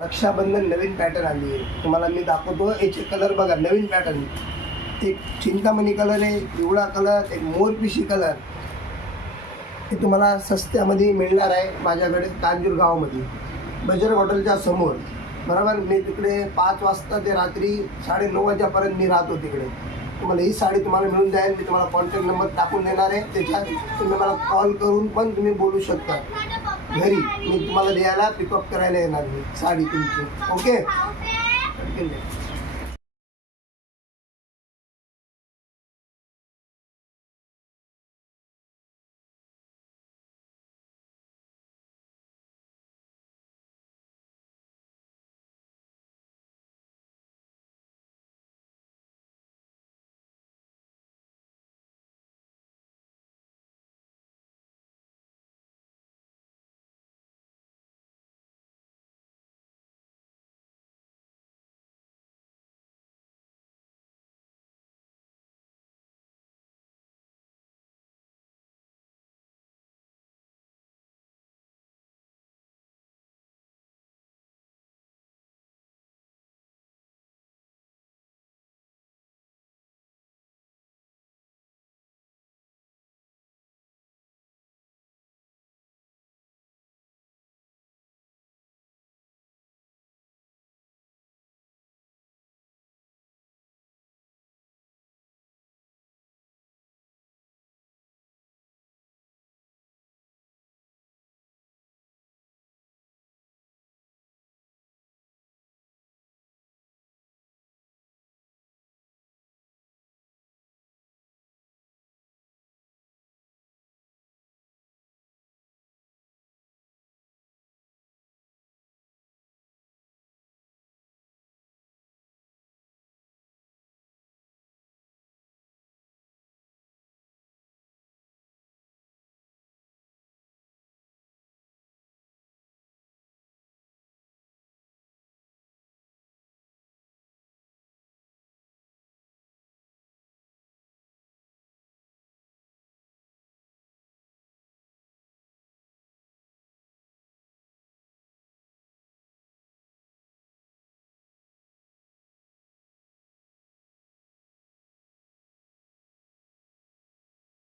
रक्षाबंधन नवीन pattern आली आहे, तुम्हाला मी दाखवतो. याचे कलर बघा, नवीन पॅटर्न. एक चिंतामणी कलर आहे, पिवळा कलर, एक मोरपिशी कलर. हे तुम्हाला सस्त्यामध्ये मिळणार आहे माझ्याकडे कांजूर गावामध्ये, बजरंग हॉटेलच्या समोर. बरोबर, मी तिकडे 5 वाजता ते रात्री 9:30 वाजेपर्यंत मी राहतो तिकडे. तुम्हाला ही साडी तुम्हाला मिळून जाईल. मी तुम्हाला कॉन्टॅक्ट नंबर टाकून देणार आहे, त्याच्यात तुम्ही मला कॉल करून पण तुम्ही बोलू शकता. घरी मी तुम्हाला द्यायला पिकअप करायला येणार मी साडी तुमची. ओके.